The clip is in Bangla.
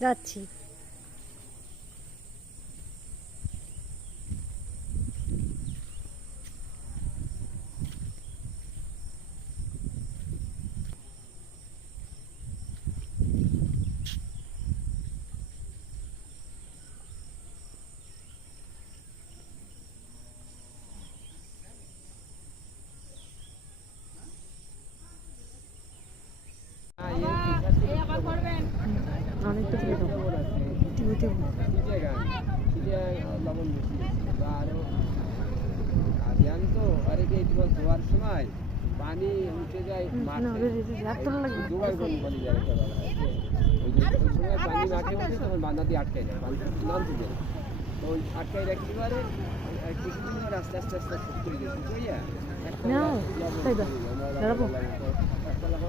যাচ্ছি। অনেকটা তুলে দাও। ধোয়ার সময় পানি উঠে যায় পানি মাঠে উঠে তখন বান্ধা দিয়ে আটকায় যায় নামতে যায় তো ওই আটকায় রাখতে পারে কিছুদিন আস্তে আস্তে আস্তে আস্তে করে গেছে